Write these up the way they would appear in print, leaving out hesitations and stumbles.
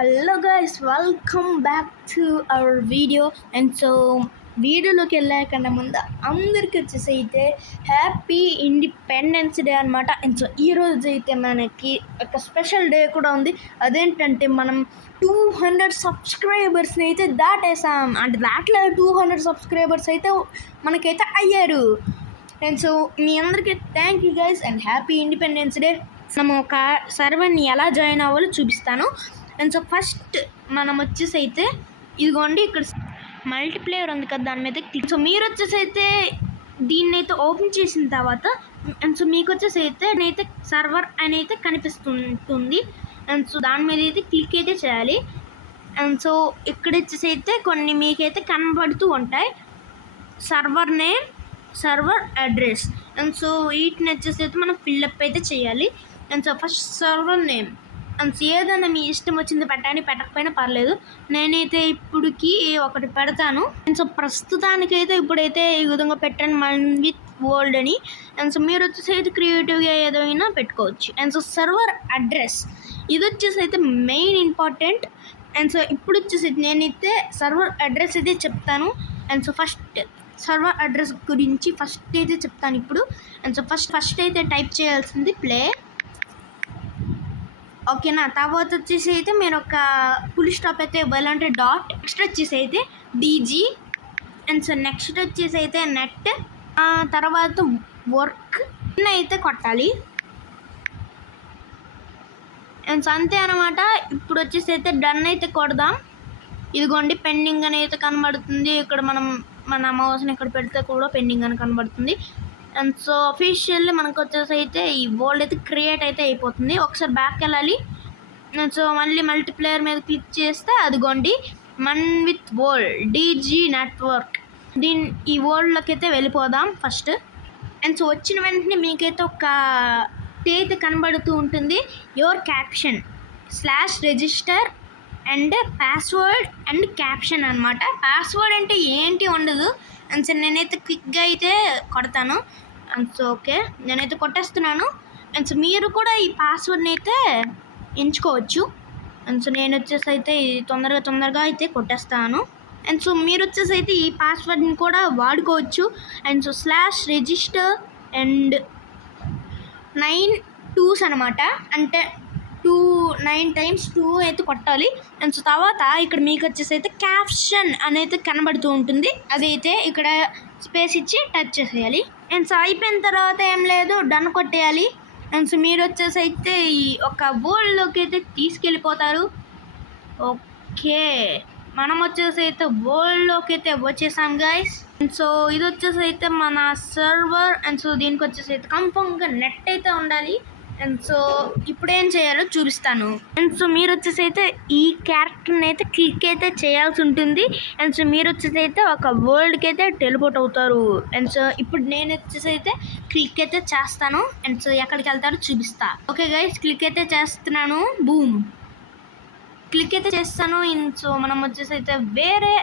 Hello guys, welcome back to our video. And so వీడియోలోకి వెళ్ళాకన్నా ముందు అందరికి వచ్చేసి అయితే హ్యాపీ ఇండిపెండెన్స్ డే అనమాట. అండ్ సో ఈరోజు అయితే మనకి ఒక స్పెషల్ డే కూడా ఉంది. అదేంటంటే మనం 200 సబ్స్క్రైబర్స్ని అయితే దాటేసాం. అంటే దాంట్లో 200 సబ్స్క్రైబర్స్ అయితే మనకైతే అయ్యారు. అండ్ సో మీ అందరికీ thank you guys and happy independence day. మనం ఒక సర్వర్ని ఎలా జాయిన్ అవ్వాలో చూపిస్తాను. అండ్ సో ఫస్ట్ మనం వచ్చేసి అయితే ఇదిగోండి, ఇక్కడ మల్టీప్లేయర్ ఉంది కదా, దాని మీద క్లిక్. సో మీరు వచ్చేసి అయితే దీన్ని అయితే ఓపెన్ చేసిన తర్వాత అండ్ సో మీకు వచ్చేసి అయితే నేనైతే సర్వర్ అని అయితే కనిపిస్తుంటుంది. అండ్ సో దాని మీద అయితే క్లిక్ అయితే చేయాలి. అండ్ సో ఇక్కడ వచ్చేసి అయితే కొన్ని మీకైతే కనబడుతూ ఉంటాయి. Server name, server address. And so వీటిని వచ్చేసి అయితే మనం ఫిల్అప్ అయితే చేయాలి. And so first server name and ఏదైనా మీ ఇష్టం వచ్చింది పెట్టండి, పెట్టకపోయినా పర్లేదు. నేనైతే ఇప్పటికి ఒకటి పెడతాను. అండ్ సో ప్రస్తుతానికైతే ఇప్పుడైతే ఈ విధంగా పెట్టండి, మన్ విత్ వరల్డ్ అని. అండ్ సో మీరు వచ్చేసి అయితే క్రియేటివ్గా ఏదైనా పెట్టుకోవచ్చు. అండ్ సో సర్వర్ అడ్రస్ ఇది వచ్చేసి అయితే మెయిన్ ఇంపార్టెంట్. అండ్ సో ఇప్పుడు వచ్చేసి నేనైతే సర్వర్ అడ్రస్ అయితే చెప్తాను. And so first server address గురించి ఫస్ట్ అయితే చెప్తాను ఇప్పుడు. అండ్ సో ఫస్ట్ అయితే టైప్ చేయాల్సింది ప్లే, ఓకేనా. తర్వాత వచ్చేసి అయితే మీరు ఒక ఫుల్ స్టాప్ అయితే ఇవ్వాలంటే డాట్. నెక్స్ట్ వచ్చేసి అయితే డీజీ. అండ్ సో నెక్స్ట్ వచ్చేసి అయితే నెట్, తర్వాత వర్క్ అయితే కొట్టాలి. అండ్ సో అంతే అనమాట. ఇప్పుడు వచ్చేసి అయితే డన్ అయితే కొడదాం. ఇదిగోండి పెండింగ్ అని అయితే కనబడుతుంది. ఇక్కడ మన మౌస్ని ఇక్కడ పెడితే కూడా పెండింగ్ అని కనబడుతుంది. అండ్ సో అఫీషియల్లీ మనకు వచ్చేసి అయితే ఈ వరల్డ్ అయితే క్రియేట్ అయితే అయిపోతుంది. ఒకసారి బ్యాక్ వెళ్ళాలి. సో మళ్ళీ మల్టీప్లేయర్ మీద క్లిక్ చేస్తే అదిగోండి Mann with world DG network. ఈ వరల్డ్లోకి అయితే వెళ్ళిపోదాం ఫస్ట్. అండ్ సో వచ్చిన వెంటనే మీకైతే ఒక అయితే కనబడుతూ ఉంటుంది, your caption /register and password and caption అనమాట. పాస్వర్డ్ అంటే ఏంటి ఉండదు. అండ్ సో నేనైతే క్విక్గా అయితే కొడతాను. అండ్ సో ఓకే, నేనైతే కొట్టేస్తున్నాను. అండ్ సో మీరు కూడా ఈ పాస్వర్డ్ని అయితే ఎంచుకోవచ్చు. అండ్ సో నేను వచ్చేసి అయితే తొందరగా అయితే కొట్టేస్తాను. అండ్ సో మీరు వచ్చేసి అయితే ఈ పాస్వర్డ్ని కూడా వాడుకోవచ్చు. And so /register and 9 2s అనమాట. అంటే 9 times 2 అయితే కొట్టాలి. అండ్ సో తర్వాత ఇక్కడ మీకు వచ్చేసి అయితే క్యాప్షన్ అనేది కనబడుతూ ఉంటుంది. అదైతే ఇక్కడ స్పేస్ ఇచ్చి టచ్ చేసేయాలి. అండ్ సో అయిపోయిన తర్వాత ఏం లేదు, డన్ కొట్టేయాలి. అండ్ సో మీరు వచ్చేసి అయితే ఈ ఒక వరల్డ్లోకి అయితే తీసుకెళ్ళిపోతారు. ఓకే, మనం వచ్చేసి అయితే వరల్డ్లోకి అయితే వచ్చేసాం గైస్. అండ్ సో ఇది వచ్చేసి అయితే మన సర్వర్. అండ్ సో దీనికి వచ్చేసి అయితే కన్ఫర్మ్గా నెట్ అయితే ఉండాలి. అండ్ సో ఇప్పుడు ఏం చేయాలో చూపిస్తాను. అండ్ సో మీరు వచ్చేసి అయితే ఈ క్యారెక్టర్ని అయితే క్లిక్ అయితే చేయాల్సి ఉంటుంది. అండ్ సో మీరు వచ్చేసి అయితే ఒక వరల్డ్కి అయితే టెలిపోర్ట్ అవుతారు. అండ్ సో ఇప్పుడు నేను వచ్చేసి అయితే క్లిక్ అయితే చేస్తాను. అండ్ సో ఎక్కడికి వెళ్తారో చూపిస్తా. ఓకే గైస్, క్లిక్ అయితే చేస్తున్నాను. బూమ్, క్లిక్ అయితే చేస్తాను. అండ్ సో మనం వచ్చేసి అయితే వేరే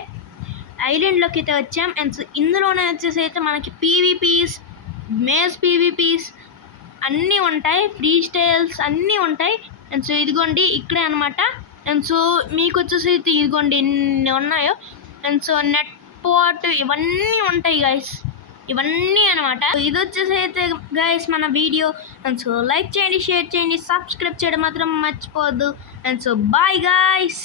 ఐలాండ్లోకి అయితే వచ్చాం. అండ్ సో ఇందులోనే వచ్చేసి అయితే మనకి పీవీపీస్, మేజ్ పీవీపీస్ అన్నీ ఉంటాయి, ఫ్రీ స్టైల్స్ అన్నీ ఉంటాయి. అండ్ సో ఇదిగోండి ఇక్కడే అనమాట. అండ్ సో మీకు వచ్చేసి అయితే ఇదిగోండి ఎన్ని ఉన్నాయో. అండ్ సో నెట్ పాట్ ఇవన్నీ ఉంటాయి గైస్, ఇవన్నీ అనమాట. ఇది వచ్చేసి అయితే గైస్ మన వీడియో. అండ్ సో లైక్ చేయండి, షేర్ చేయండి, సబ్స్క్రైబ్ చేయడం మాత్రం మర్చిపోవద్దు. And so bye guys.